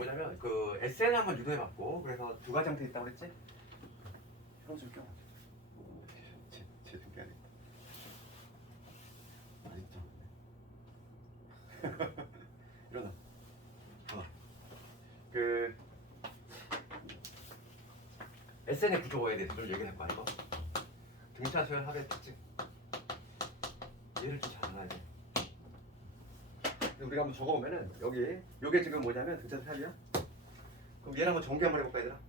뭐냐면 그 SN 한번 유도해봤고 그래서 두 가지 형태 있다고 그랬지? 형 좀 껴. 쟤좀 껴야겠다. 아직도 일어나. 그 SN의 구조에 대해서 좀 얘기해볼까 이거? 등차 수열 합의 특징. 얘를 좀 잘 알아야 돼. 우리가 한번 적어보면은 여기 요게 지금 뭐냐면 등차 수열이야. 그럼 얘를 한번 전개 한번 해볼까 얘들아?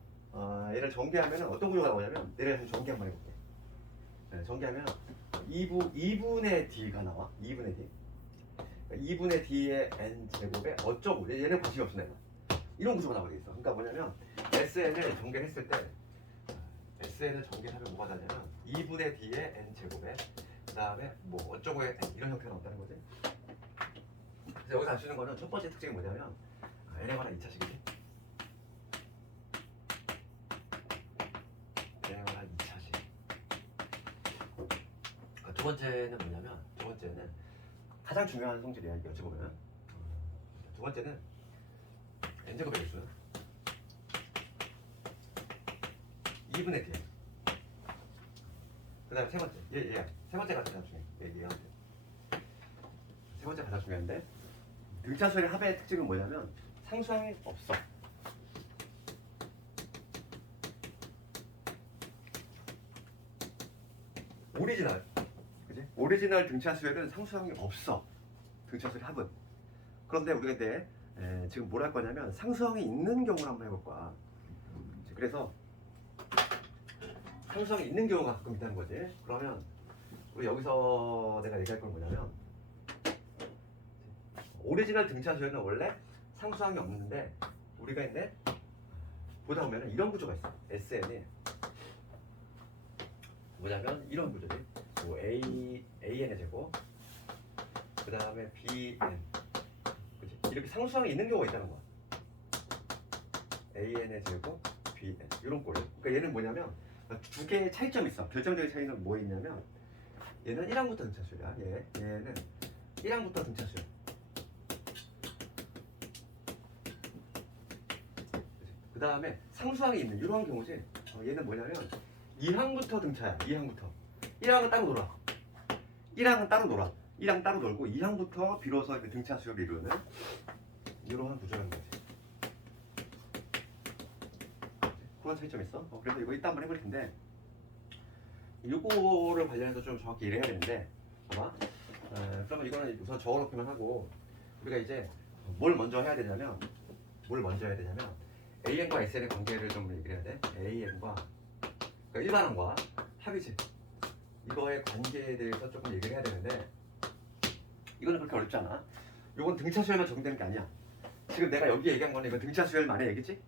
얘를 전개하면은 어떤 구조가 나오냐면 얘를 한번 전개 한번 해볼게. 네, 전개하면 2분의 D가 나와. 2분의 D. 2분의 D의 n 제곱에 어쩌고 얘는 관심이 없어 내가. 이런 구조가 나오게 있어. 그러니까 뭐냐면 SN을 전개를 했을 때 SN을 전개하면 뭐가 되냐면 2분의 D의 n 제곱에 그 다음에 뭐 어쩌고의 n 이런 형태가 나온다는 거지. 그래서 여기서 알 수 있는 거는 첫 번째 특징이 뭐냐면 n에 관한 2차식이지. n에 관한 2차식. 두 번째는 뭐냐면 두 번째는 가장 중요한 성질이야 이게 어찌 보면. 두 번째는 n제곱의 개수 2분의 D. 그 다음에 세 번째 얘야. 세 번째가 가장 중요해. 얘한테 세 번째 가장 중요한데 등차수열의 합의 특징은 뭐냐면 상수항이 없어. 오리지널, 그지? 오리지널 등차수열은 상수항이 없어. 등차수열의 합은. 그런데 우리가 이제 지금 뭘 할 거냐면 상수항이 있는 경우를 한번 해볼 거야. 그래서 상수항이 있는 경우가 가끔 있다는 거지. 그러면 우리 여기서 내가 얘기할 건 뭐냐면 오리지널 등차수열은 원래 상수항이 없는데 우리가 이제 보다 보면 이런 구조가 있어. SN이 뭐냐면 이런 구조지. 뭐 AN의 제곱 그 다음에 BN 그치? 이렇게 상수항이 있는 경우가 있다는 거야. AN의 제곱 BN 이런 꼴을. 그러니까 얘는 뭐냐면 두 개의 차이점이 있어. 결정적인 차이는 뭐 있냐면 얘는 1항부터 등차수열이야. 얘는 1항부터 등차수열. 그 다음에 상수항이 있는 이런 경우지. 얘는 뭐냐면 2항부터 등차야. 2항부터 1항은 따로 놀아. 1항은 따로 놀아. 1항 따로 놀고 2항부터 비로소 등차수열을 이루는 이러한 구조라는 거지. 그런 차이점이 있어. 그래서 이거 이따 한번 해볼 텐데 이거를 관련해서 좀 정확히 이해해야 되는데 봐봐. 그러면 이거는 우선 적어놓기만 하고 우리가 이제 뭘 먼저 해야 되냐면 AN과 SN의 관계를 좀 얘기를 해야 돼. AN과 그러니까 일반항과 합이지. 이거의 관계에 대해서 조금 얘기를 해야 되는데 이거는 그렇게 어렵지 않아. 이건 등차수열만 적용되는 게 아니야. 지금 내가 여기 얘기한 거는 이건 등차수열만의 얘기지.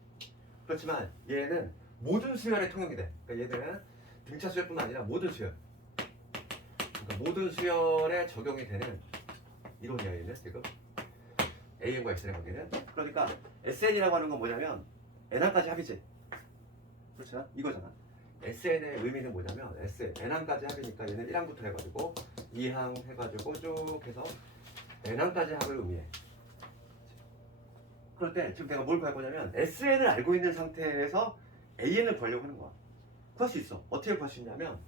그렇지만 얘는 모든 수열에 통용이 돼. 그러니까 얘는 등차수열뿐만 아니라 모든 수열. 그러니까 모든 수열에 적용이 되는 이론이야 얘는 지금. AN과 SN의 관계는. 그러니까 SN이라고 하는 건 뭐냐면 N항까지 합이지. 그렇잖아? 이거잖아. SN의 의미는 뭐냐면 N항까지 합이니까 얘는 1항부터 해가지고 2항 해가지고 쭉 해서 N항까지 합을 의미해. 그럴 때 지금 내가 뭘 구할 거냐면 SN을 알고 있는 상태에서 AN을 구하려고 하는 거야. 구할 수 있어. 어떻게 구할 수 있냐면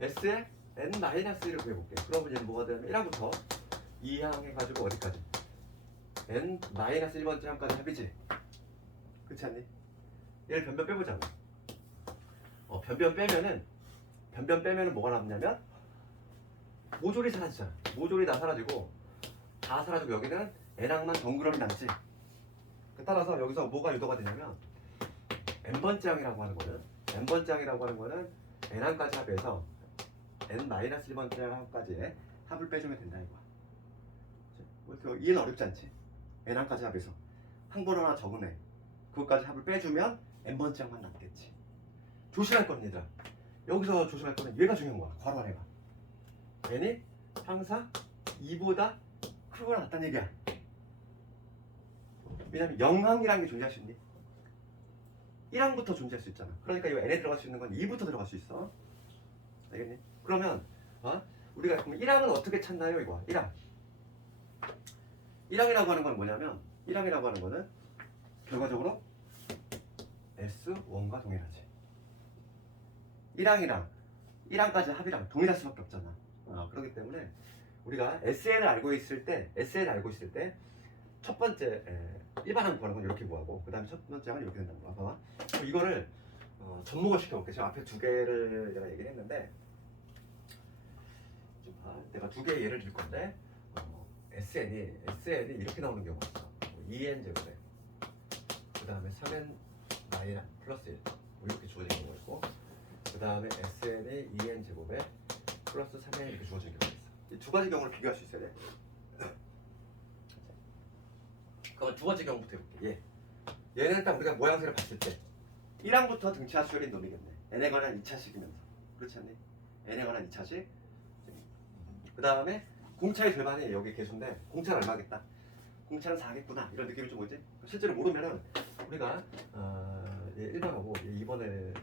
S의 N-1을 구해볼게. 그러면 얘는 뭐가 되냐면 1항부터 2항 해가지고 어디까지? N-1번째 항까지 합이지. 그렇지 않니? 얘를 변변 빼보자고. 변변 빼면은 뭐가 남냐면 모조리 사라지잖아. 모조리 다 사라지고 여기는 N항만 덩그러니 남지. 따라서 여기서 뭐가 유도가 되냐면 n번째 항이라고 하는 거는 n항까지 합해서 n-1번째 항까지의 합을 빼주면 된다 이거야. 이해는 어렵지 않지? n항까지 합해서 한 번 하나 적은 애 그것까지 합을 빼주면 n번째 항만 남겠지. 조심할 건 얘들아. 여기서 조심할 거는 얘가 중요한 거야. 괄호 안에가 n이 항상 2보다 크거나 같다는 얘기야. 왜냐면 0항이라는 게 존재할 수 있니? 1항부터 존재할 수 있잖아. 그러니까 이 n에 들어갈 수 있는 건 2부터 들어갈 수 있어. 알겠니? 그러면 우리가 그럼 1항은 어떻게 찾나요? 이거 1항. 1항이라고 하는 건 뭐냐면 1항이라고 하는 거는 결과적으로 S1과 동일하지. 1항까지 합이랑 동일할 수밖에 없잖아. 그렇기 때문에 우리가 SN을 알고 있을 때 첫 번째 일반항 구하는 건 이렇게 구하고 그 다음에 첫 번째 항은 이렇게 된다는 거야. 봐봐. 이거를 접목을 시켜볼게. 지금 앞에 두 개를 내가 얘기를 했는데 좀 봐. 내가 두 개의 예를 들 건데 SN이 이렇게 나오는 경우가 있어. 2n 제곱에 그 다음에 3n 마이너스 플러스 1 이렇게 주어진 경우가 있고 그 다음에 SN이 2n 제곱에 플러스 3n 이렇게 주어진 경우가 있어. 이 두 가지 경우를 비교할 수 있어야 돼. 그러면 두 번째 경우부터 해볼게. 얘는 딱 우리가 모양새를 봤을 때 1항부터 등차 수열인 놈이겠네. n에 관한 2차식이면서. 그렇지 않니? n에 관한 2차식. 그 다음에 공차의 절반이 여기 개수인데 공차는 얼마겠다? 공차는 4겠구나. 이런 느낌이 좀 오지? 실제로 모르면은 우리가 1번하고 2번을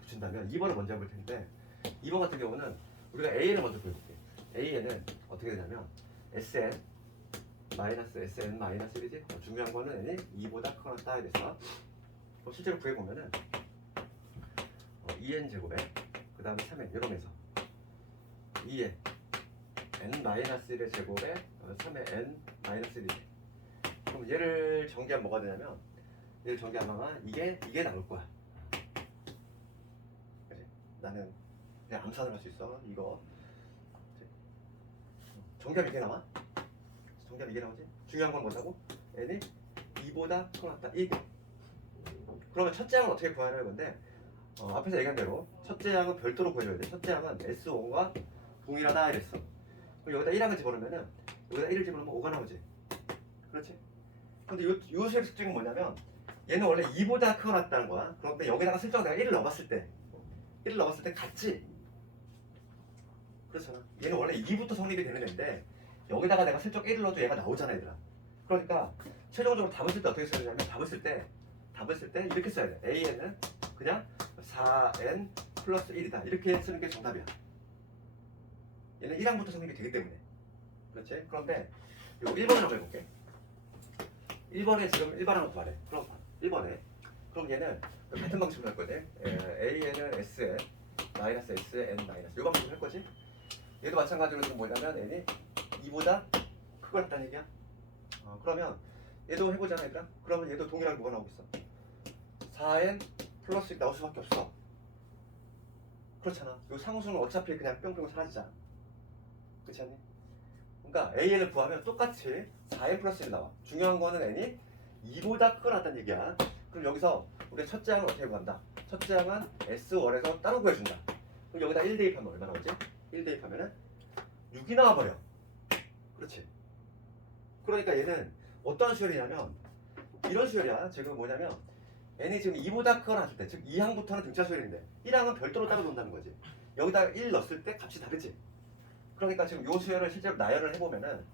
붙인다면 2번을 먼저 해볼 텐데 2번 같은 경우는 우리가 AN을 먼저 보여줄게. AN은 어떻게 되냐면 SN 마이너스 SN 마이너스 1이지? 중요한 거는 n이 2보다 크거나 따야 돼서 실제로 구해보면은 2n 제곱에 그 다음에 3n 이러면서 2n n 마이너스 1의 제곱에 3의 n 마이너스 1이지. 그럼 얘를 전개하면 뭐가 되냐면 얘를 전개하면 이게 나올 거야. 그치? 나는 그냥 암산을 할 수 있어. 이거 전개하면 이게 나와. 정답이 이게 나오지? 중요한 건 뭐라고? n이 2보다 크거나 같다. 이게. 그러면 첫째 항은 어떻게 구하냐는 건데 앞에서 얘기한 대로 첫째 항은 별도로 구해줘야 돼. 첫째 항은 S5과 동일하다 이랬어. 그럼 여기다 1항을 집어넣으면은 여기다 1을 집어넣으면 5가 나오지. 그렇지? 근데 요 수의 특징은 뭐냐면 얘는 원래 2보다 크거나 같다는 거야. 그런데 여기다가 슬쩍 내가 1을 넣어봤을 때 같지? 그렇잖아. 얘는 원래 2부터 성립이 되는 애인데 여기다가 내가 슬쩍 1을 넣어도 얘가 나오잖아 얘들아. 그러니까 최종적으로 답을 쓸 때 어떻게 써야 되냐면 답을 쓸 때 이렇게 써야 돼. AN은 그냥 4n 플러스 1이다 이렇게 쓰는 게 정답이야. 얘는 1항부터 성립이 되기 때문에. 그렇지? 그런데 이거 1번을 한번 해볼게. 1번에 지금 일반항을 구하래. 그럼 1번에 그럼 얘는 같은 방식으로 할 거지. AN은 SN 마이너스 SN 마이너스 이 방식으로 할 거지. 얘도 마찬가지로 지금 뭐냐면 n이 2보다 크고 같다는 얘기야. 그러면 얘도 해보잖아 얘들아. 그러면 얘도 동일하게 뭐가 나오겠어? 4n 플러스 1 나올 수밖에 없어. 그렇잖아. 요 상수는 어차피 그냥 뿅뿅 사라지잖아. 그렇지 않니? 그러니까 AN을 구하면 똑같이 4n 플러스 1 나와. 중요한 거는 n이 2보다 크고 같다는 얘기야. 그럼 여기서 우리 첫째 항은 어떻게 구한다? 첫째 항은 S1에서 따로 구해준다. 그럼 여기다 1 대입하면 얼마 나오지? 1 대입하면은 6이 나와버려. 그렇지. 그러니까 얘는 어떤 수열이냐면 이런 수열이야. 지금 뭐냐면 n이 지금 2보다 크거나 했을 때, 즉 2항부터는 등차 수열인데 1항은 별도로 따로 논다는 거지. 여기다 1 넣었을 때 값이 다르지. 그러니까 지금 요 수열을 실제로 나열을 해보면은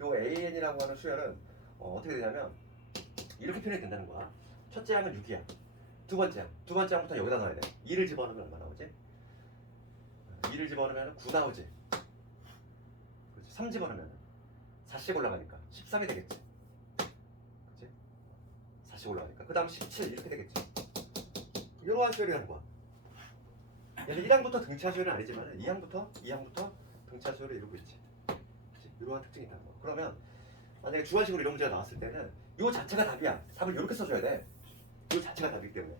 요 AN이라고 하는 수열은 어떻게 되냐면 이렇게 표현이 된다는 거야. 첫째 항은 6이야. 두 번째 항부터 여기다 넣어야 돼. 2를 집어넣으면 얼마 나오지? 2를 집어넣으면 9 나오지. 3 집어넣으면 4씩 올라가니까 13이 되겠지. 그치? 4씩 올라가니까. 그 다음 17 이렇게 되겠지. 이러한 수열이라는 거야. 얘는 1항부터 등차 수열은 아니지만 2항부터 등차 수열을 이루고 있지. 그치? 이러한 특징이 있다는 거야. 그러면 만약에 주관식으로 이런 문제가 나왔을 때는 이 자체가 답이야. 답을 이렇게 써줘야 돼. 이 자체가 답이기 때문에.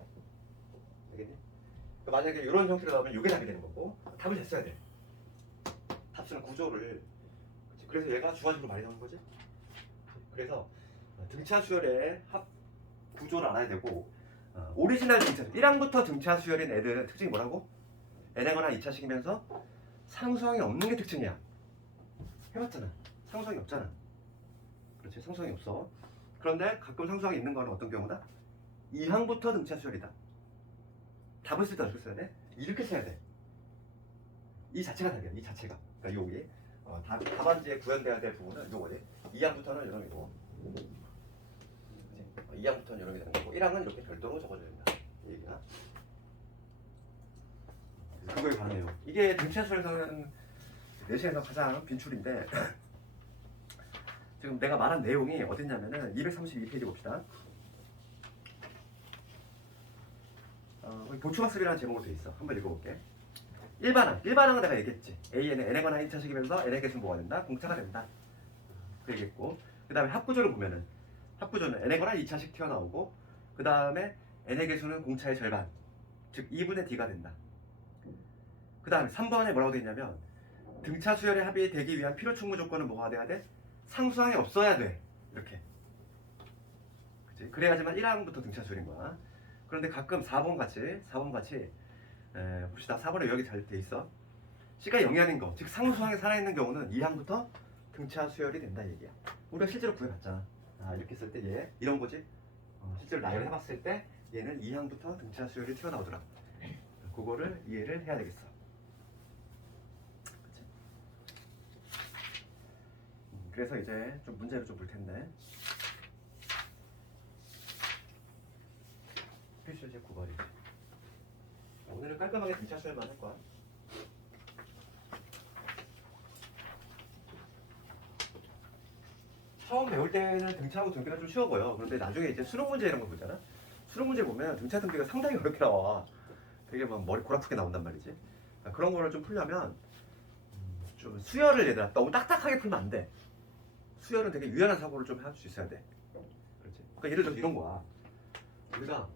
알겠니? 그러니까 만약에 이런 형태로 나오면 이게 답이 되는 거고 답을 잘 써야 돼. 답 쓰는 구조를. 그래서 얘가 주관식으로 많이 나오는 거지. 그래서 등차 수열의 합 구조를 알아야 되고 오리지널 등차 1항부터 등차 수열인 애들은 특징이 뭐라고? n에 관한 2차식이면서 상수항이 없는 게 특징이야. 해봤잖아. 상수항이 없잖아. 그렇지? 상수항이 없어. 그런데 가끔 상수항이 있는 거는 어떤 경우다? 2항부터 등차 수열이다. 답을 쓸 때 어떻게 써야 돼? 이렇게 써야 돼. 이 자체가 답이야. 이 자체가. 그러니까 여기 답안지에 구현돼야 될 부분은 요거지. 2항부터는 이런 거고 2항부터는 이런 게 되는 거고 1항은 이렇게 별도로 적어줘야 된다. 이 얘기가. 그거에 관해요. 이게 등차수열에서는 내신에서 가장 빈출인데 지금 내가 말한 내용이 어딨냐면은 232페이지 봅시다. 거기 보충학습이라는 제목으로 돼 있어. 한번 읽어볼게. 일반항은 내가 얘기했지. A에는 n에 관한 1차식이면서 n의 개수는 뭐가 된다? 공차가 된다. 그 얘기했고, 그 다음에 합구조를 보면은 합구조는 n에 관한 2차식 튀어나오고, 그 다음에 n의 개수는 공차의 절반, 즉 2분의 d가 된다. 그 다음에 3번에 뭐라고 돼 있냐면 등차 수열의 합이 되기 위한 필요 충분 조건은 뭐가 돼야 돼? 상수항이 없어야 돼. 이렇게. 그치? 그래야지만 1항부터 등차 수열인 거야. 그런데 가끔 4번 같이 봅시다. 4번에 여기 잘 돼 있어. C가 0이 아닌 거, 즉 상수항에 살아있는 경우는 2항부터 등차 수열이 된다 얘기야. 우리가 실제로 구해봤잖아. 이렇게 쓸 때 얘 이런 거지. 실제로 나열해봤을 때 얘는 2항부터 등차 수열이 튀어나오더라. 그거를 이해를 해야 되겠어. 그치? 그래서 이제 좀 문제를 좀 볼 텐데. 필수 이제 9번이지. 오늘은 깔끔하게 등차 수열만 할 거야. 처음 배울 때는 등차하고 등비가 좀 쉬워 보여. 그런데 나중에 이제 수능 문제 이런 거 보잖아. 수능 문제 보면 등차 등비가 상당히 어렵게 나와. 되게 막 머리 골아프게 나온단 말이지. 그런 거를 좀 풀려면 좀 수열을 얘들아 너무 딱딱하게 풀면 안 돼. 수열은 되게 유연한 사고를 좀 할 수 있어야 돼. 그렇지? 그러니까 예를 들어서 이런 거야. 우리가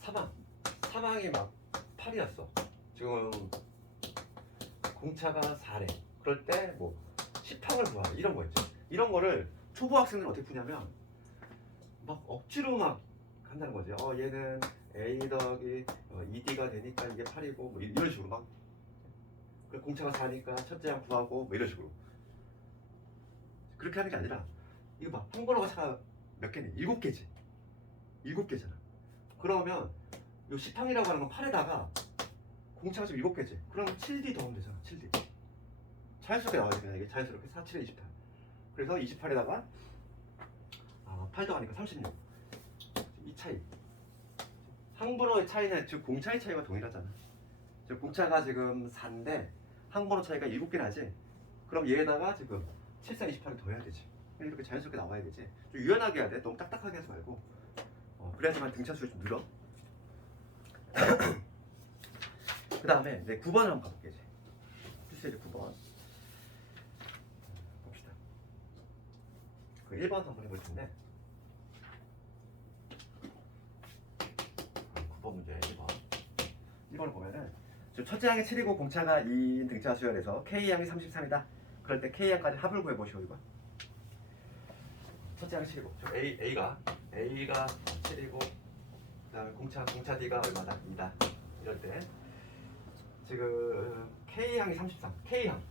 봐봐. 사망이 막 8이었어. 지금 공차가 4래. 그럴 때 뭐 10항을 구하라 이런 거 있죠. 이런 거를 초보 학생들은 어떻게 푸냐면 막 억지로 막 한다는 거지. 얘는 A 더하기 2D가 되니까 이게 8이고 뭐 이런 식으로 막 공차가 4니까 첫째 항 구하고 뭐 이런 식으로 그렇게 하는 게 아니라 이거 봐. 한 번호가 차가 몇 개니? 7개지. 7개잖아. 그러면 요 10항이라고 하는 건 8에다가 공차가 지금 7개지. 그럼 7D 더하면 되잖아. 7D. 자연스럽게 나와야 되잖아. 이게 자연스럽게 4, 7에 28. 그래서 28에다가 8 더하니까 36. 이 차이. 항번호의 차이는 즉 공차의 차이와 동일하잖아. 즉 공차가 지금 4인데 항번호 차이가 7개 나지. 그럼 얘에다가 지금 7, 4, 28을 더해야 되지. 이렇게 자연스럽게 나와야 되지. 좀 유연하게 해야 돼. 너무 딱딱하게 하지 말고. 그래야지만 등차 수율이 좀 늘어. 그 다음에 이제 9번을 한번 가볼게. 이제. 필수예제 9번. 봅시다. 그 1번 한번 해볼 텐데. 9번 문제 1번. 1번을 보면은 지금 첫째 항이 7이고 공차가 2인 등차 수열에서 K항이 33이다. 그럴 때 K항까지 합을 구해보시오 이거. 첫째 항이 7이고 저 A가 7이고 그 다음에 공차 D가 얼마다? 2다. 이럴 때 지금 K항이 33. K항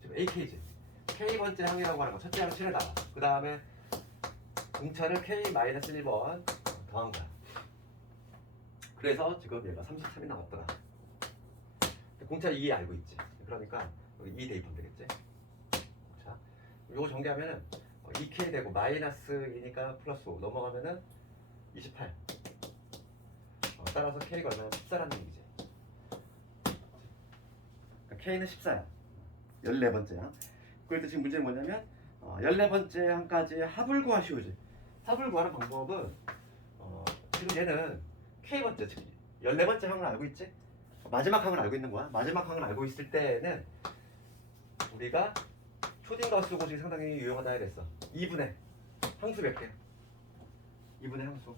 지금 AK지. K번째 항이라고 하는 거 첫째 항 7에다가 그 다음에 공차를 K-1번 더한 거야. 그래서 지금 얘가 33이 나왔더라. 공차 2 알고 있지. 그러니까 여기 2 대입하면 되겠지. 자, 요거 전개하면은 2K 되고 마이너스 2니까 플러스 5 넘어가면은 28. 따라서 K가 얼마나 14라는 얘기지. 그러니까 K는 14야. 14번째야. 그럴 때 지금 문제는 뭐냐면 14번째 항까지 합을 구하시오지. 합을 구하는 방법은 지금 얘는 K번째, 즉 14번째 항을 알고 있지? 마지막 항을 알고 있는 거야. 마지막 항을 알고 있을 때는 우리가 초딩가스 공식이 상당히 유용하다 해랬어. 2분의 항수 몇 개? 2분의 항수.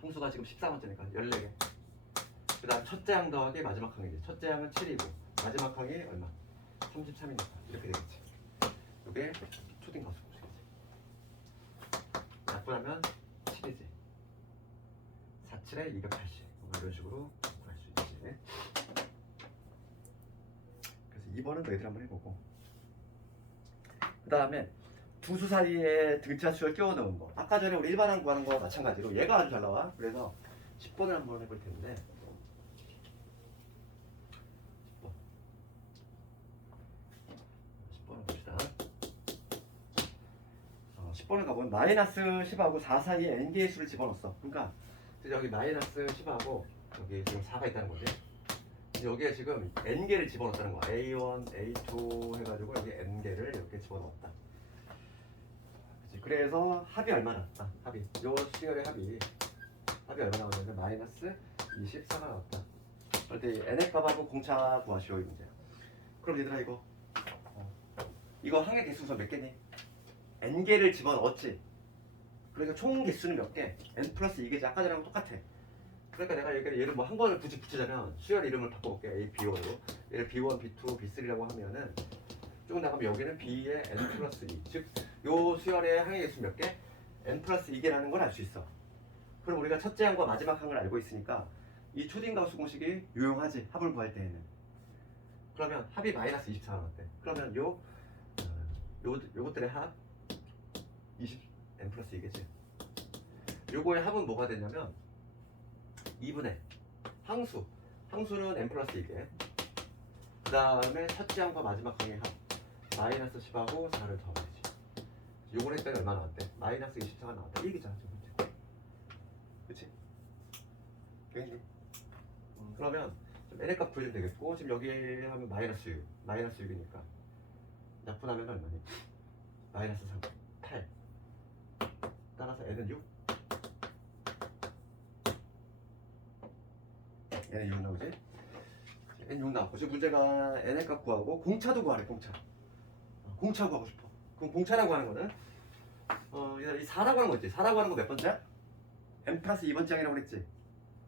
항수가 지금 14번째니까 14개. 그 다음 첫째 항 더하기 마지막 항이지. 첫째 항은 7이고 마지막 항이 얼마? 33이니까 이렇게 되겠지. 이게 초딩가스 공식이지. 약분하면 7이지. 4, 7에 280. 이런 식으로 구할 수 있지. 그래서 2번은 너희들 한번 해보고 그 다음에 두 수 사이에 등차 수열 끼워 넣은 거. 아까 전에 우리 일반항 구하는 거와 마찬가지로 얘가 아주 잘 나와. 그래서 10번을 한번 해볼 텐데 10번을 봅시다. 10번을 가보면 마이너스 10하고 4 사이에 n개의 수를 집어넣었어. 그러니까 여기 마이너스 10하고 여기 지금 4가 있다는 거지. 여기에 지금 n개를 집어넣었다는 거야. A1, A2 해가지고 여기 n개를 이렇게 집어넣었다. 그래서 합이 얼마 나왔다. 합이 요 수열의 합이 얼마 나오냐면 마이너스 24가 나왔다. 그럴 때 n의 값하고 공차 구하시오 이 문제야. 그럼 얘들아 이거 항의 개수가 몇 개니? n개를 집어넣었지. 그러니까 총 개수는 몇 개? n 플러스 2개지. 아까 전이랑 똑같아. 그러니까 내가 얘를 뭐 한 번을 굳이 붙이자면 수열 이름을 바꿔볼게. A, B1으로. 얘를 B1, B2, B3라고 하면은 쭉 나가면 여기는 B의 n 플러스 2. 즉, 요 수열의 항의 개수 몇 개? n 플러스 2개라는 걸 알 수 있어. 그럼 우리가 첫째 항과 마지막 항을 알고 있으니까 이 초딩 가우스 공식이 유용하지. 합을 구할 때에는. 그러면 합이 마이너스 24가 나왔대. 그러면 요것들의 합 20n 플러스 2개지. 요거의 합은 뭐가 되냐면 2분의 항수는 n 플러스 2개. 그 다음에 첫째 항과 마지막 항의 합 마이너스 10하고 4를 더해야지. 요걸 했더니 얼마 나왔대? 마이너스 24가 나왔다. 이 얘기잖아 지금. 그치? 되겠니? 그러면 좀 n의 값 구해주면 되겠고, 지금 여기 하면 마이너스 6이니까 약분하면 얼마니? 마이너스 3, 8. 따라서 n은 6. n은 6 나오지? n 6 나왔고, 지금 문제가 n의 값 구하고 공차도 구하래. 공차 구하고 싶어. 그럼 공차라고 하는 거는 이 4라고 하는 거 있지? 4라고 하는 거 몇 번째야? n 플러스 2번째 항이라고 그랬지?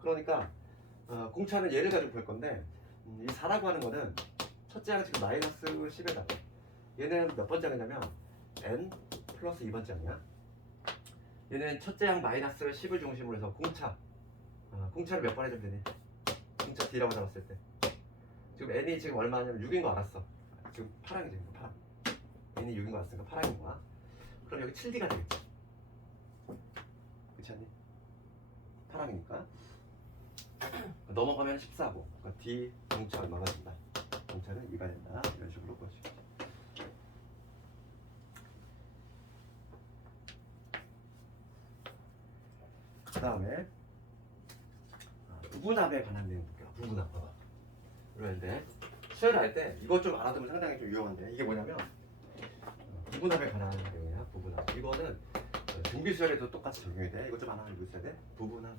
그러니까 공차는 얘를 가지고 볼 건데, 이 4라고 하는 거는 첫째 항은 지금 마이너스 10에다가 얘는 몇 번째 항이냐면 n 플러스 2번째 항이야. 얘는 첫째 항 마이너스 10을 중심으로 해서 공차를 몇 번 해주면 되니? 공차 D라고 잡았을 때 지금 n이 지금 얼마냐면 6인 거 알았어. 지금 파랑이지. 파랑. n이 6인 거 알았으니까 파랑인 거야. 그럼 여기 7D가 되겠지. 그렇지 않니? 파랑이니까 넘어가면 14고, 그러니까 D 공차 얼마가 된다? 공차는 2가 된다. 이런 식으로 볼 수 있지. 그 다음에 부분합에 관한 내용 볼게요. 부분합 봐봐. 그런데 수열을 할 때 이것 좀 알아두면 상당히 좀 유용한데, 이게 뭐냐면 부분합에 관한 내용이야. 부분합. 이거는 등비 수열에도 똑같이 적용이 돼. 이거 좀 알아두고 있어야 돼. 부분합.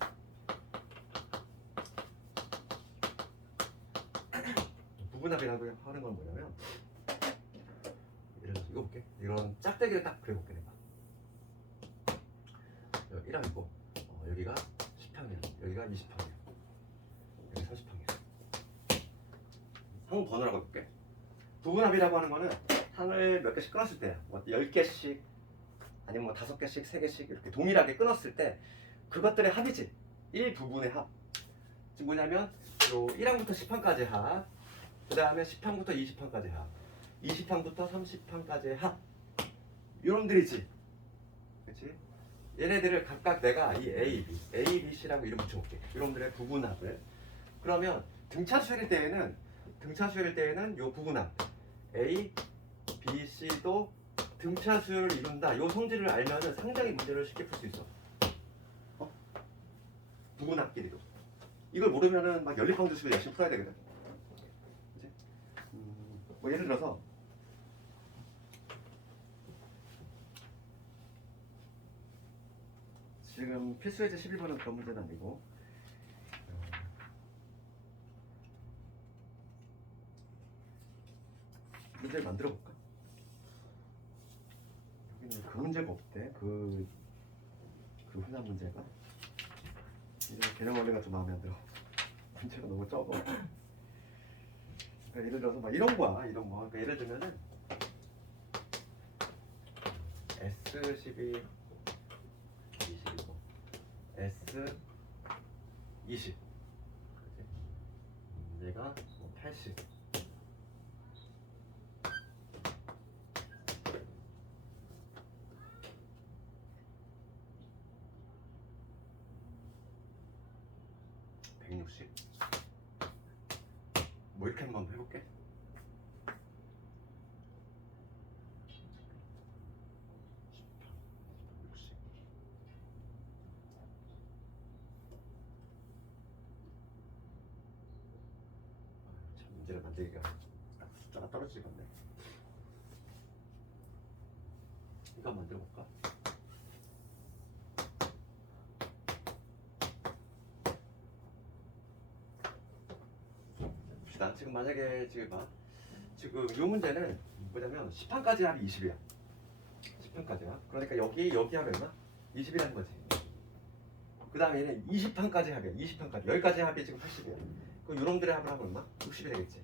부분합이라고 하는 건 뭐냐면, 예를 들어서 이거 볼게. 이런 짝대기를 딱 그려볼게. 내가 1항이고 여기가 10항이야. 여기가 20항이야. 여기 30항이야. 항 번호라고 해볼게. 부분합이라고 하는 거는 항을 몇 개씩 끊었을 때야. 뭐 10개씩 아니면 뭐 5개씩, 3개씩 이렇게 동일하게 끊었을 때 그것들의 합이지. 1부분의 합. 지금 뭐냐면 요 1항부터 10항까지 합, 그 다음에 10항부터 20항까지 합, 20항부터 30항까지의 합, 요놈들이지. 그치? 얘네들을 각각 내가 이 A, B, C라고 이름 붙여볼게. 이놈들의 부분합을. 그러면 등차수열일 때에는 요 부분합 A, B, C도 등차수열을 이룬다. 요 성질을 알면은 상당히 문제를 쉽게 풀 수 있어. 부분합끼리도. 이걸 모르면은 막 연립방 주식을 열심히 풀어야 되거든. 그치? 뭐 예를 들어서 지금 필수예제 11번은 그런 문제는 아니고, 문제를 만들어 볼까? 여기는 그 문제가 없대. 그 흔한 문제가. 이제 개념 원리가 좀 마음에 안 들어. 문제가 너무 적어. 그러니까 예를 들어서 막 이런 거야. 이런 거. 그러니까 예를 들면은 S12 20이고 S20, 얘가 80. 뭐 이렇게 한번 해볼게. 참 문제를 만들기가 숫자가 떨어지겠네. 이거 한번 만들어볼까? 지금 만약에 지금 봐. 지금 이 문제는 뭐냐면 10판까지 합이 20이야. 10판까지 합. 그러니까 여기 하면 얼마? 20이라는 거지. 그 다음에 얘는 20판까지 합이야. 20판까지. 여기까지 합이 지금 80이야. 그럼 요놈들의 합을 하면 얼마? 60이 되겠지.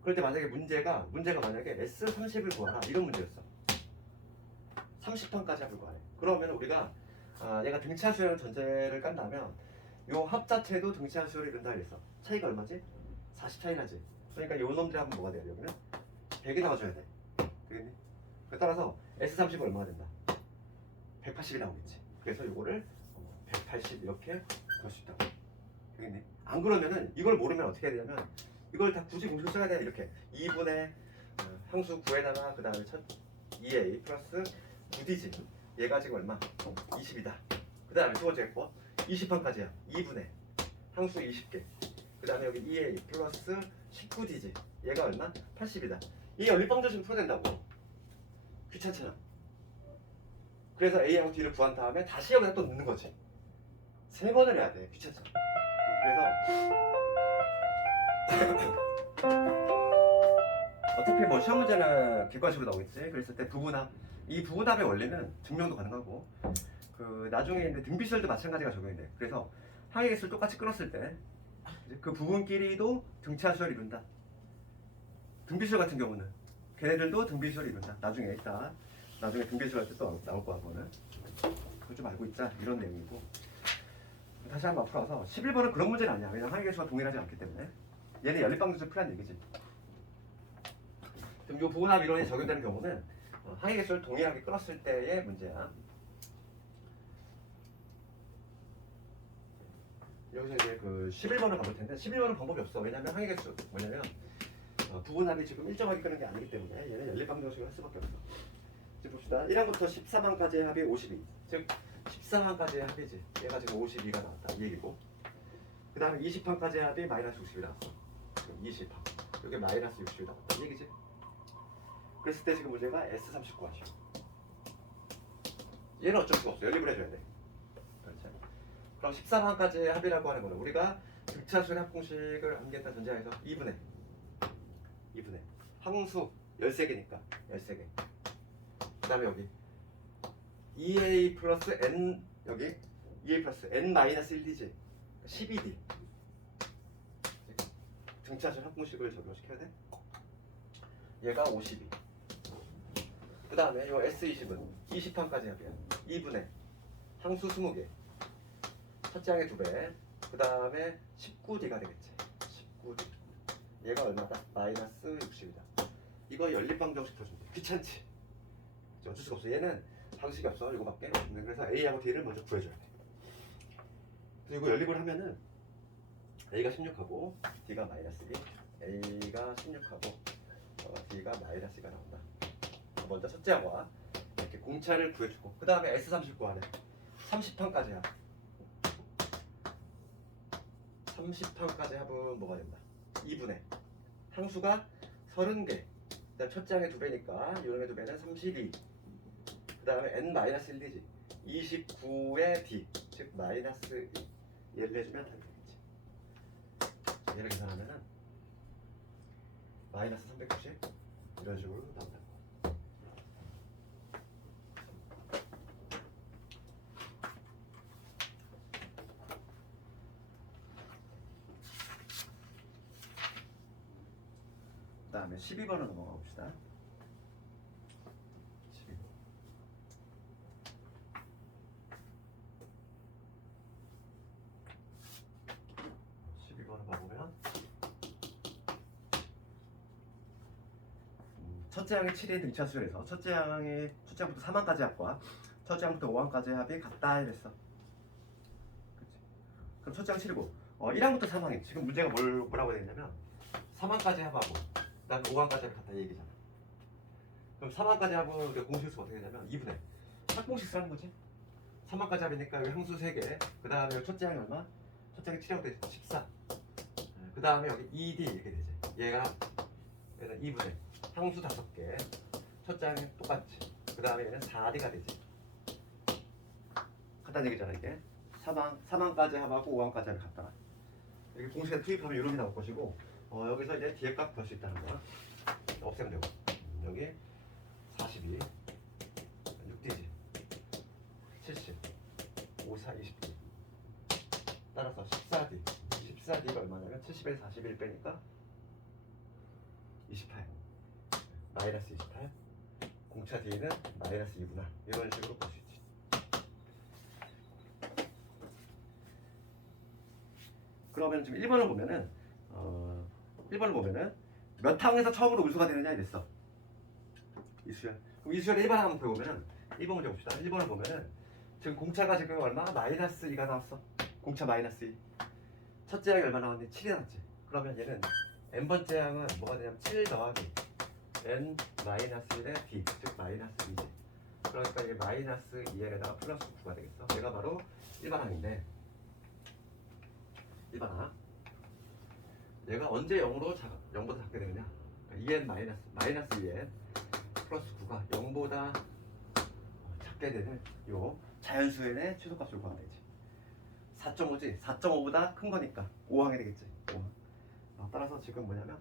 그럴 때 만약에 문제가 만약에 S30을 구하라 이런 문제였어. 30판까지 합을 구하래. 그러면 우리가 얘가 등차수라는 전제를 깐다면 요 합 자체도 등차수를 이룬다 그랬어. 차이가 얼마지? 40 차이 나지. 그러니까 요 놈들의 합은 뭐가 돼야 돼? 여기는 100이 나와줘야 돼. 되겠니? 따라서 S30은 얼마가 된다? 180이 나오겠지. 그래서 요거를 180 이렇게 볼 수 있다고. 되겠니? 안 그러면은 이걸 모르면 어떻게 해야 되냐면 이걸 다 굳이 공식을 써야 돼. 이렇게 2분의 항수 9에다가 그 다음에 2a 플러스 9d지. 얘가 지금 얼마? 20이다. 그 다음에 두 번째 거 20판까지야. 2분의 항수 20개. 그 다음에 여기 2a 플러스 19d지. 얘가 얼마? 80이다. 이 연립방정식 풀어야 된다고. 귀찮잖아. 그래서 a하고 d를 구한 다음에 다시 여기다 또 넣는 거지. 3번을 해야 돼. 귀찮잖아. 그래서 어차피 뭐 시험 문제는 객관식으로 나오겠지. 그랬을 때 부분합, 이 부분합의 원리는 증명도 가능하고 그 나중에 이제 등비설도 마찬가지가 적용이 돼. 그래서 항의계수를 똑같이 끊었을 때 그 부분끼리도 등차수를 이룬다. 등비설 같은 경우는 걔네들도 등비설을 이룬다. 나중에 등비설 할 때 또 나올 거야. 그거는 그걸 좀 알고 있자 이런 내용이고. 다시 한번 앞으로 와서 11번은 그런 문제는 아니야. 왜냐면 항의계수가 동일하지 않기 때문에. 얘는 연립방정식 풀이한 얘기지. 그럼 이 부분합 이론이 적용되는 경우는 항의계수를 동일하게 끊었을 때의 문제야. 여기서 이제 그 11번을 가볼 텐데 11번은 방법이 없어. 왜냐면 항의계수 뭐냐면 부분합이 지금 일정하게 끄는 게 아니기 때문에 얘는 연립방정식을 할 수밖에 없어. 이제 봅시다. 1항부터 14항까지의 합이 52. 즉 14항까지의 합이지. 얘가 지금 52가 나왔다. 이 얘기고. 그 다음에 20항까지의 합이 마이너스 60이 나왔어. 20항. 여기 마이너스 60이 나왔다. 이 얘기지. 그랬을 때 지금 문제가 S30 구하시오. 얘는 어쩔 수가 없어. 연립을 해줘야 돼. 그렇죠? 그럼 13항까지의 합이라고 하는 거는 우리가 등차수의 합공식을 암기했다 전제하에서 2분의 항수 13개니까 13개. 그 다음에 여기 2a 플러스 n 여기 2a 플러스 n 마이너스 1d지 12d 등차수 합공식을 적용시켜야 돼. 얘가 52. 그 다음에 요 S20은 20항까지 합이야. 2분의 항수 20개 첫째 항의 2배. 그 다음에 19d가 되겠지. 19d 얘가 얼마다? 마이너스 60이다. 이거 연립방정식 풀어준대. 귀찮지? 어쩔 수가 없어. 얘는 방식이 없어. 이거밖에. 그래서 A하고 D를 먼저 구해줘야 돼. 그리고 연립을 하면은 A가 16하고 D가 마이너스 2, A가 16하고 D가 마이너스 2가 나온다. 먼저 첫째 항과 이렇게 공차를 구해주고 그 다음에 S30 구하래. 30항까지 합. 30항까지 합은 뭐가 된다? 2분의 항수가 30개. 일단 첫째 항의 2배니까 이놈의 2배는 32. 그 다음에 n-1d지. 29의 d 즉 마이너스 2. 얘를 해주면 답이 되겠지. 얘를 계산하면은 마이너스 390 이런 식으로 나온다. 그 다음에 12번으로 넘어가 봅시다. 12번을 봐보면 첫째 항의 7의 등차수에서 첫째 항부터 3항까지 합과 첫째 항부터 5항까지 합이 같다 이랬어. 그치? 그럼 첫째 항 7이고 1항부터 3항이 지금 문제가 뭐라고 되어 있냐면 3항까지 합하고 그 다음에 5항까지 합이 같다 이 얘기잖아. 그럼 3항까지 합은 우리가 공식수가 어떻게 되냐면 2분의 합공식 쓰는 거지. 3항까지 합이니까 여기 항수 3개 그 다음에 첫째 항이 얼마? 첫째 항이 7하고 되지 14. 그 다음에 여기 2D 이렇게 되지. 얘는 2분의 항수 5개 첫째 항이 똑같지. 그 다음에 얘는 4D가 되지. 같다는 얘기잖아 이게. 3항까지 합하고 5항까지 합이 같다. 여기 공식에 투입하면 이렇게 나올 것이고 여기서 이제 뒤에 값 구할 수 있다는 거야. 없애면 되고 여기 42 6D지 70 54 20D 따라서 14D 14D가 얼마냐면 70에서 41 빼니까 28 마이너스 28 공차 D는 마이너스 2구나 이런 식으로 볼 수 있지. 그러면 지금 1번을 보면은 1번을 보면은 몇 항에서 처음으로 음수가 되느냐 이랬어. 이수열. 그럼 이수열의 1번 한번 보면은 1번 문제 봅시다. 1번을 보면은 지금 공차가 지금 얼마? 마이너스 2가 나왔어. 공차 마이너스 2. 첫째 항이 얼마 나왔니? 7이 나왔지. 그러면 얘는 n번째 항은 뭐가 되냐면 7 더하기 n 마이너스 1의 d 즉 마이너스 2지. 그러니까 이게 마이너스 2에다가 플러스 9가 되겠어. 얘가 바로 1번 항인데 1번 항. 얘가 언제 0보다 작게 되느냐? 2n 마이너스 2n 플러스 9가 0보다 작게 되는 요 자연수의 최소값을 구하면 되지. 4.5지? 4.5보다 큰 거니까 5항이 되겠지. 5항. 따라서 지금 뭐냐면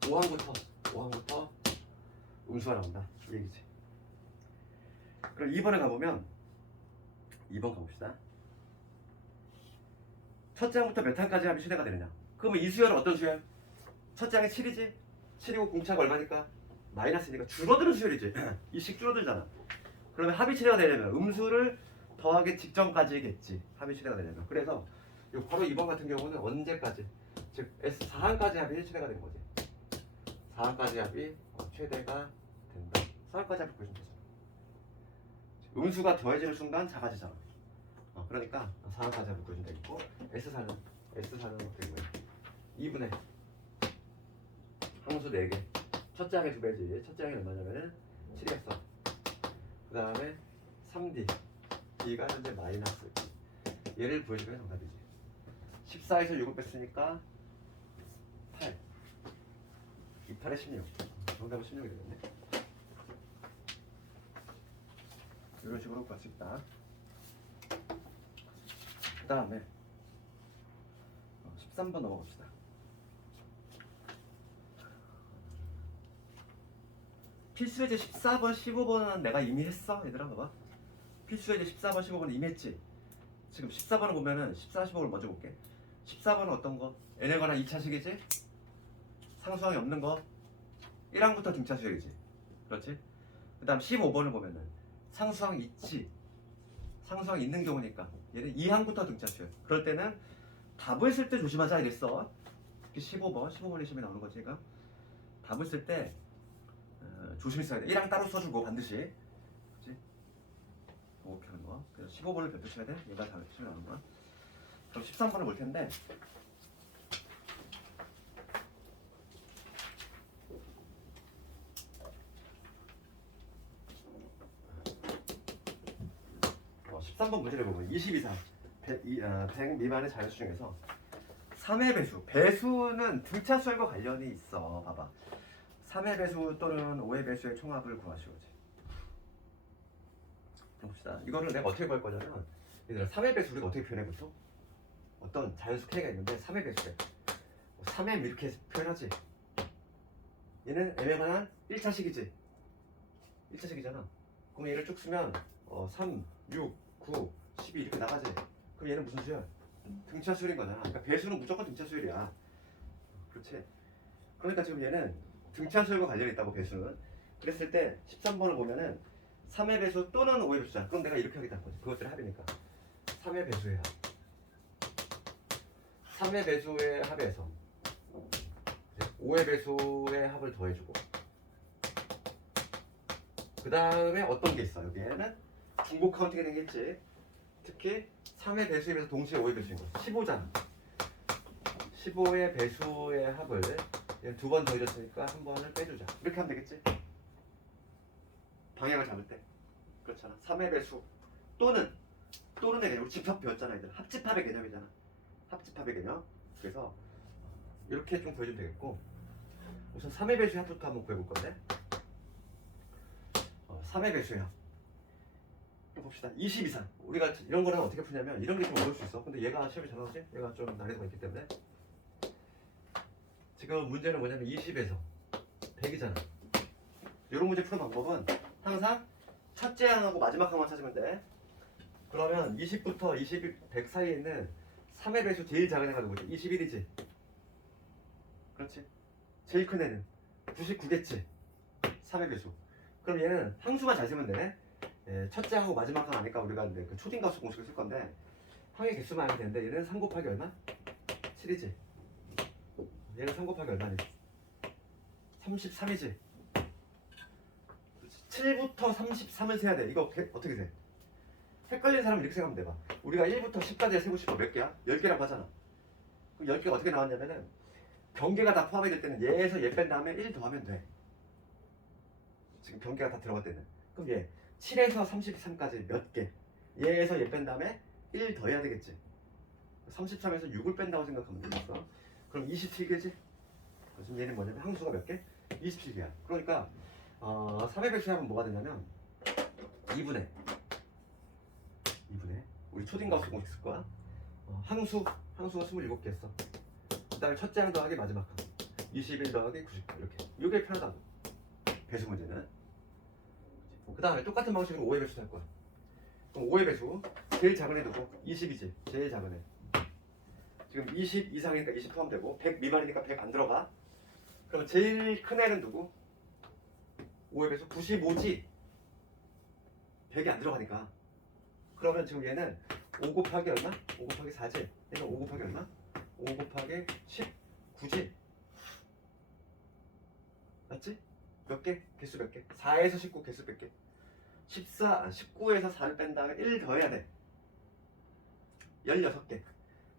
5항부터 음수가 나온다 이 얘기지. 그럼 2번에 가보면 2번 가봅시다. 첫째 항부터 몇 항까지 하면 시대가 되느냐? 그러면 이 수열은 어떤 수열? 첫째 항이 7이지? 7이고 공차가 얼마니까? 마이너스니까 줄어드는 수열이지. 이 식 줄어들잖아. 그러면 합이 치대가 되려면 음수를 더하기 직전까지겠지. 합이 치대가 되려면. 그래서 바로 2번 같은 경우는 언제까지? 즉 S 4항까지 합이 최대가 되는 거지. 4항까지 합이 최대가 된다. 4항까지 합이 보여주면 되잖아. 음수가 더해지는 순간 작아지잖아. 그러니까 4항까지 합을 보여주면 되겠고 S4는 어떻게 되는 거야? 2분의 항수 4개. 첫째 항의 2배지. 첫째 항이 얼마냐면은 7이었어. 그 다음에 3D. D가 현재 마이너스. 얘를 보여주면 정답이지. 14에서 6을 뺐으니까 8. 28에 16. 정답은 16이 되겠네. 이런 식으로 구할 수 있다. 그 다음에 13번 넘어갑시다. 필수예제 14번, 15번은 내가 이미 했어. 얘들아 봐봐. 필수예제 14번, 15번은 이미 했지. 지금 14번을 보면은 14, 15를 먼저 볼게. 14번은 어떤 거? n에 관한 2차식이지? 상수항이 없는 거? 1항부터 등차수열이지. 그렇지? 그 다음 15번을 보면은 상수항이 있지. 상수항이 있는 경우니까 얘는 2항부터 등차수열. 그럴 때는 답을 쓸 때 조심하자 이랬어. 특히 15번의 시험에 나오는 거지. 그러니까 답을 쓸 때 조심히 써야 돼. 1항 따로 써주고 반드시. 그렇지? 이렇게 하는 거. 그래서 15번을 별도 쳐야 돼. 얘가 다 시험에 나오는 거야. 그럼 13번을 볼 텐데 13번 문제를 보면 20 이상 100 미만의 자연수 중에서 3의 배수. 배수는 등차수열과 관련이 있어. 봐봐. 3의 배수 또는 5의 배수의 총합을 구하시오지. 봅시다. 이거를 내가 어떻게 구할 거냐면 얘들아 3의 배수 우리가 어떻게 표현해 보통? 어떤 자연수 K가 있는데 3의 배수래. 3M 이렇게 표현하지. 얘는 M에 관한 1차식이지. 1차식이잖아. 그럼 얘를 쭉 쓰면 3, 6, 9, 12 이렇게 나가지. 그럼 얘는 무슨 수열? 등차수열인 거잖아. 그러니까 배수는 무조건 등차수열이야. 그렇지? 그러니까 지금 얘는 등차수열과 관련이 있다고 배수는. 그랬을 때 13번을 보면은 3의 배수 또는 5의 배수잖아. 그럼 내가 이렇게 하겠다는 거지. 그것들이 합이니까 3의 배수의 합. 3의 배수의 합에서 5의 배수의 합을 더해주고 그 다음에 어떤 게 있어? 여기에는 중복 카운팅이 되겠지. 특히 3의 배수에 비해서 동시에 5의 배수인 거 15잖아. 15의 배수의 합을 두 번 더해줬으니까 한 번을 빼주자. 이렇게 하면 되겠지. 방향을 잡을 때 그렇잖아. 3의 배수 또는 의 개념. 우리 집합 배웠잖아. 얘들 합집합의 개념이잖아. 합집합의 개념. 그래서 이렇게 좀 보여주면 되겠고 우선 3의 배수의 합부터 한번 구해볼 건데 3의 배수의 합 봅시다. 20 이상. 우리가 이런 거는 어떻게 푸냐면 이런 게 좀 어려울 수 있어. 근데 얘가 시험이 잘 나오지? 얘가 좀 난이도가 있기 때문에 지금 문제는 뭐냐면 20에서 100이잖아. 이런 문제 푸는 방법은 항상 첫째 항하고 마지막 항만 찾으면 돼. 그러면 20부터 21, 100 사이에 있는 3의 배수 제일 작은 애가 누구지? 21이지. 그렇지. 제일 큰 애는 99겠지. 3의 배수. 그럼 얘는 항수만 잘 쓰면 돼. 예, 첫째 항하고 마지막 항 아니까 우리가 이제 그 초딩가수 공식을 쓸 건데 항의 개수만 알면 되는데 얘는 3 곱하기 얼마? 7이지. 얘는 3 곱하기 얼마니? 33이지. 7부터 33을 세야 돼. 이거 어떻게 세? 헷갈리는 사람은 이렇게 생각하면 돼 봐. 우리가 1부터 10까지 세고 싶어. 몇 개야? 10개라고 하잖아. 그럼 10개가 어떻게 나왔냐면은 경계가 다 포함이 될 때는 얘에서 얘 뺀 다음에 1 더하면 돼. 지금 경계가 다 들어갈 때는. 그럼 얘 7에서 33까지 몇 개? 얘에서 얘 뺀 다음에 1 더해야 되겠지. 33에서 6을 뺀다고 생각하면 되겠어. 그럼 27개지? 지금 얘는 뭐냐면 항수가 몇 개? 27개야. 그러니까 3의 배수하면 뭐가 되냐면 2분의 우리 초딩가수 공식 쓸 거야. 항수가 27개 했어. 그 다음에 첫째 항 더하기 마지막 항 21 더하기 99 이렇게. 이게 편하다고. 배수 문제는. 그 다음에 똑같은 방식으로 5의 배수 할 거야. 그럼 5의 배수 제일 작은 애 누구? 20이지. 제일 작은 애. 지금 20 이상이니까 20 포함되고 100 미만이니까 100 안 들어가. 그러면 제일 큰 애는 누구? 5의 배수 95지. 100이 안 들어가니까. 그러면 지금 얘는 5 곱하기 얼마? 5 곱하기 4지. 얘는 5 곱하기 얼마? 5 곱하기 19지. 맞지? 몇 개? 개수 몇 개? 4에서 19 개수 몇 개? 19에서 4를 뺀 다음에 1 더해야 돼. 16개.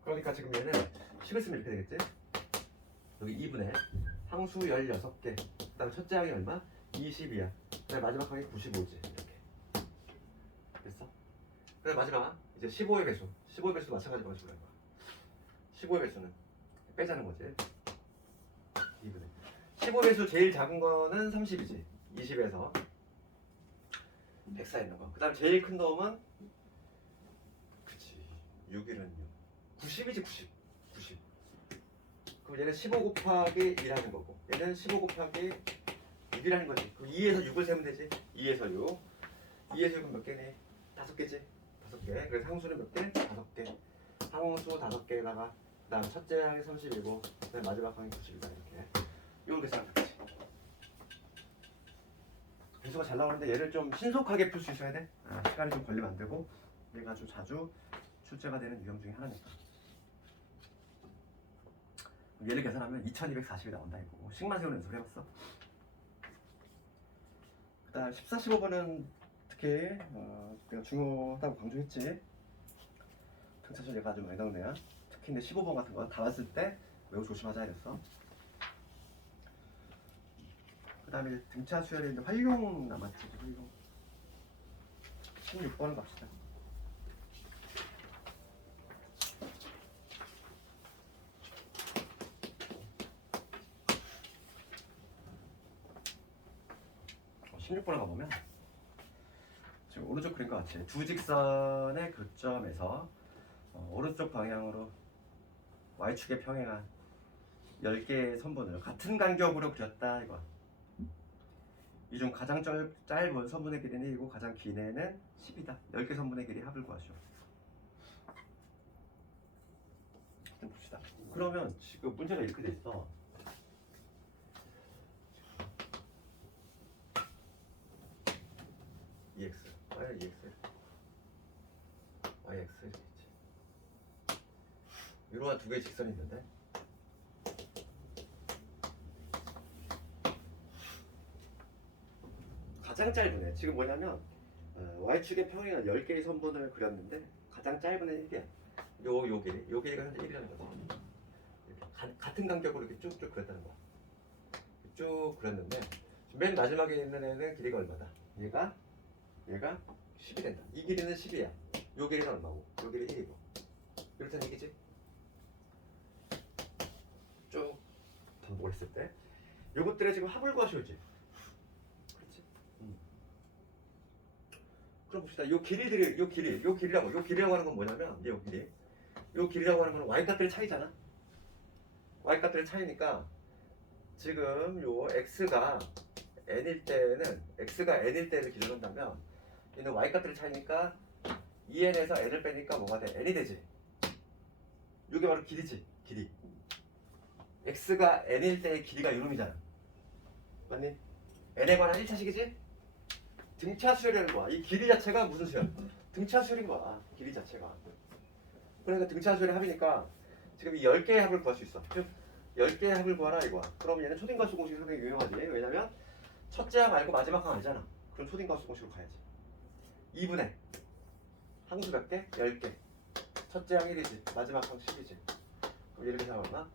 그러니까 지금 얘는 10을 쓰면 이렇게 되겠지? 여기 2분의 항수 16개. 그 다음에 첫째 항이 얼마? 20이야. 그 다음에 마지막 항이 95지. 이렇게. 됐어? 그래서 마지막 이제 15의 배수. 15의 배수 마찬가지 방식으로 할 거야. 15의 배수는 빼자는 거지. 2분의 15의 배수 제일 작은 거는 30이지. 20에서 100 사이 있는 거. 그 다음 제일 큰 놈은 그치 6일은 90이지 90. 그럼 얘는 15 곱하기 1하는 거고 얘는 15 곱하기 6이라는 거지. 그럼 2에서 6을 세면 되지. 2에서 6. 2에서 6은 몇 개니? 5개지. 5개. 그래서 항수는 몇 개? 5개. 항수 5개에다가 그 다음 첫째 항이 30이고 그 다음 마지막 항이 90이다. 이렇게. 이런 게 생각했지. 배수가 잘 나오는데 얘를 좀 신속하게 풀 수 있어야 돼. 시간이 좀 걸리면 안 되고 얘가 아주 자주 출제가 되는 유형 중에 하나니까. 얘를 계산하면 2240이 나온다 이거. 식만 세우는 연습을 해봤어. 그 다음 14, 15번은 특히 내가 중요하다고 강조했지. 등차절 얘가 아주 많이 나오는 애야. 특히 근데 15번 같은 거 다 왔을 때 매우 조심하자 이랬어. 그 다음에 등차 수열에 이제 활용 남았지. 활용 16번을 갑시다. 어, 16번을 가보면 지금 오른쪽 그림과 같이 두 직선의 교점에서 오른쪽 방향으로 Y축의 평행한 10개의 선분을 같은 간격으로 그렸다 이거. 이 중 가장 짧은 선분의 길이는 1이고 가장 긴 애는 10이다. 10개 선분의 길이 합을 구하시오. 좀 봅시다. 그러면 지금 문제가 이렇게 돼 있어. EX, YX, YX 이렇게 있지. 이러한 두 개의 직선이 있는데 가장 짧은 애 지금 뭐냐면 Y축의 평행한 10개의 선분을 그렸는데 가장 짧은 애는 1이야. 요 길이가 현재 1이라는 거지. 이렇게 같은 간격으로 이렇게 쭉쭉 그렸다는 거야. 쭉 그렸는데 맨 마지막에 있는 애는 길이가 얼마다? 얘가 10이 된다. 이 길이는 10이야. 요 길이는 얼마고? 요 길이 1이고. 이렇다는 얘기지? 쭉 반복을 했을 때 요것들의 지금 합을 구하셔야지. 그렇지? 그럼 봅시다. 요 길이라고 하는 건 뭐냐면 요 길이라고 하는 건 y 값들의 차이잖아. y 값들의 차이니까 지금 요 x가 n일 때는 x가 n일 때를 기준으로 한다면 얘는 y값들을 차이니까 2n에서 n을 빼니까 뭐가 돼? n이 되지. 이게 바로 길이지. 길이. x가 n일 때의 길이가 이놈이잖아. 맞니? n에 관한 1차식이지? 등차 수열이라는 거야. 이 길이 자체가 무슨 수열? 등차 수열인 거야. 길이 자체가. 그러니까 등차 수열의 합이니까 지금 이 10개의 합을 구할 수 있어. 즉 10개의 합을 구하라 이거야. 그럼 얘는 초딩가수 공식이 상당히 유용하지. 왜냐면 첫째 항 말고 마지막 항 알잖아. 그럼 초딩가수 공식으로 가야지. 2분의 항수 몇 개? 10개. 첫째 항 1이지. 마지막 항 10이지. 그럼 이렇게 생각하나?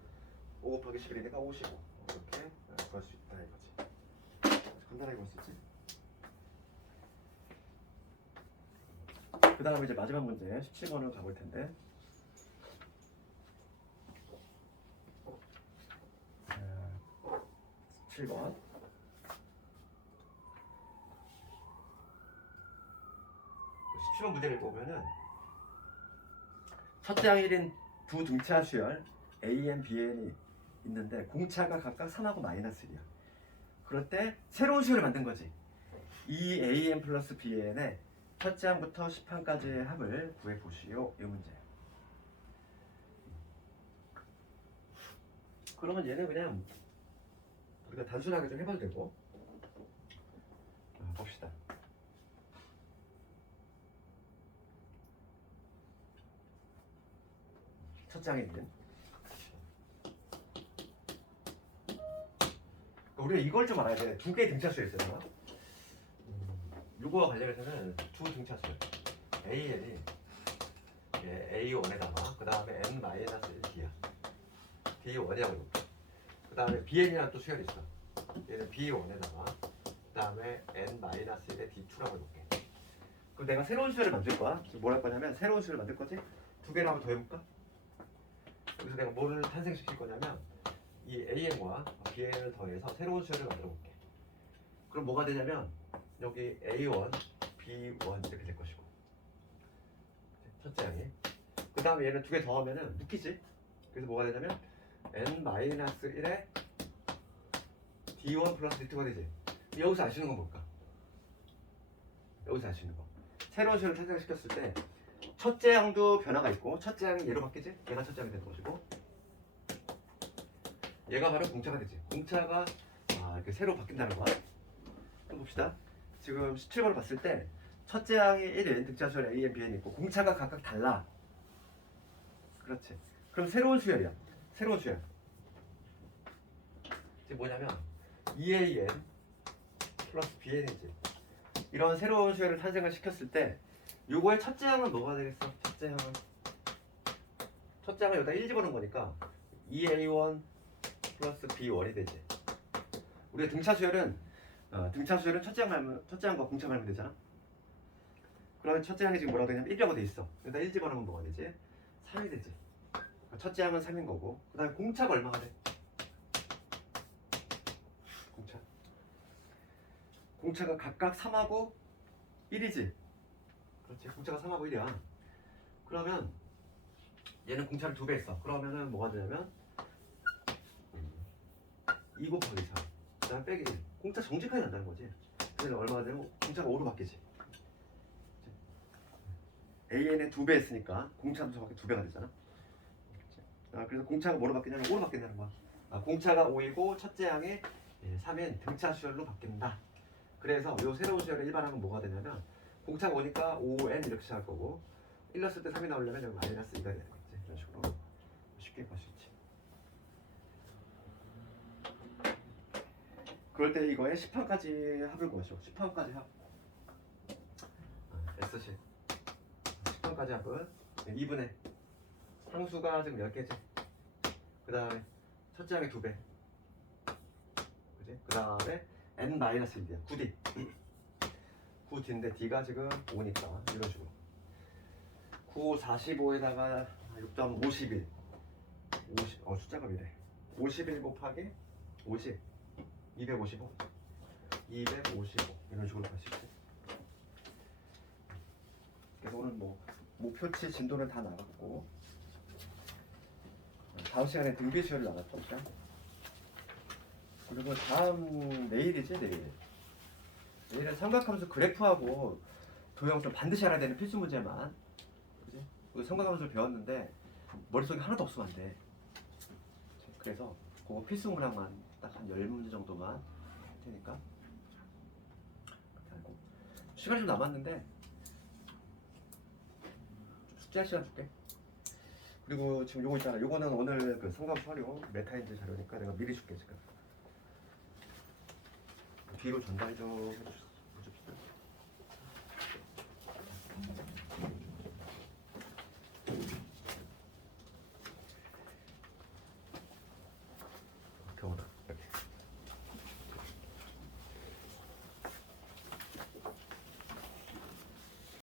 5 곱하기 11이니까 55. 이렇게 구할 수 있다 이거지. 간단하게 구할 수 있지. 그 다음에 이제 마지막 문제 17번을 가볼 텐데. 17번. 문제를 보면은 첫째 항 1인 두 등차 수열 AN, BN이 있는데 공차가 각각 3하고 -1이야. 그럴 때 새로운 수열을 만든 거지. 이 AN 플러스 BN의 첫째 항부터 10항까지의 합을 구해 보시오. 이 문제. 그러면 얘는 그냥 우리가 단순하게 좀 해봐도 되고. 봅시다. 첫째 항에 있는. 우리가 이걸 좀 알아야 돼. 두 개의 등차수가 있어요. 요거와 관련해서는 두 등차수 AN이 A1에다가 그 다음에 N-1D야. D1이라고 해볼게. 그 다음에 BN이라는 또 수열이 있어. 얘는 B1에다가 그 다음에 N-1의 D2라고 해볼게. 그럼 내가 새로운 수열을 만들 거야. 지금 뭘 할 거냐면 새로운 수열을 만들 거지. 두 개를 한번 더 해볼까? 여기서 내가 뭐를 탄생시킬 거냐면 이 AN과 BN을 더해서 새로운 수열을 만들어 볼게. 그럼 뭐가 되냐면 여기 A1, B1 이렇게 될 것이고 첫째 항이. 그 다음에 얘는 두 개 더하면은 묶이지. 그래서 뭐가 되냐면 N-1의 D1 플러스 D2가 되지. 여기서 알 수 있는 건 뭘까? 여기서 알 수 있는 거. 새로운 수열을 탄생시켰을 때 첫째 항도 변화가 있고 첫째 항이 얘로 바뀌지? 얘가 첫째 항이 되는 것이고 얘가 바로 공차가 되지. 공차가 이렇게 새로 바뀐다는 거야. 한번 봅시다. 지금 17번을 봤을 때 첫째 항이 1인 등차수열 A, N, B, N 있고 공차가 각각 달라. 그렇지. 그럼 새로운 수열이야. 새로운 수열. 지금 뭐냐면 EAN 플러스 BN이지. 이런 새로운 수열을 탄생을 시켰을 때 요거의 첫째 항은 뭐가 되겠어? 첫째 항은 여기다 1 집어넣은 거니까 EA1 플러스 B1이 되지. 우리가 등차 수열은 첫째 항과 공차 말면 되잖아. 그러면 첫째 항이 지금 뭐라고 되냐면 1이라고 돼 있어. 여기다 1 집어넣으면 뭐가 되지? 3이 되지. 첫째 항은 3인 거고 그 다음에 공차가 얼마가 돼? 공차가 각각 3하고 1이지. 그렇지. 공차가 3하고 1이야. 그러면 얘는 공차를 2배 했어. 그러면은 뭐가 되냐면 2 곱하기 3. 그 다음 빼기 1. 공차 정직하게 난다는 거지. 그래서 얼마가 되면 공차가 5로 바뀌지. AN에 2배 했으니까 공차도 정확히 2배가 되잖아. 그래서 공차가 뭐로 바뀌냐면 5로 바뀐다는 거야. 공차가 5이고 첫째 항에 3인 등차 수열로 바뀐다. 그래서 요 새로운 수열의 일반항은 뭐가 되냐면 공차가 오니까 5n 이렇게 시작할 거고 1 넣었을 때 3이 나오려면 여기 마이너스 2가 되는 거지. 이런 식으로 쉽게 볼 수 있지. 그럴 때 이거에 10항까지 합을 구하시오. 10항까지 합. S식 10항까지 합은 2분의 항수가 지금 10개지. 그 다음에 첫째 항의 2배. 그지? 그 다음에 N-1D야. 9D. 9D인데 D가 지금 5니까 이런 식으로 9, 45에다가 6점 51 숫자가 이래. 51 곱하기 50 255 255 이런 식으로 갈 수 있지. 그래서 오늘 뭐 목표치 진도는 다 나갔고 다음 시간에 등비 수열을 나갔죠. 그리고 다음 내일이지 내일. 내일은 삼각함수 그래프하고 도형 좀 반드시 알아야 되는 필수 문제만. 그지? 우리 삼각함수를 배웠는데 머릿속에 하나도 없으면 안 돼. 그래서 그거 필수 문항만 딱 한 10문제 정도만 할 테니까. 그리고 시간이 좀 남았는데 좀 숙제할 시간 줄게. 그리고 지금 요거 있잖아. 요거는 오늘 그 삼각함수 활용 메타인지 자료니까 내가 미리 줄게 지금. 뒤로 전달 좀 해주세요.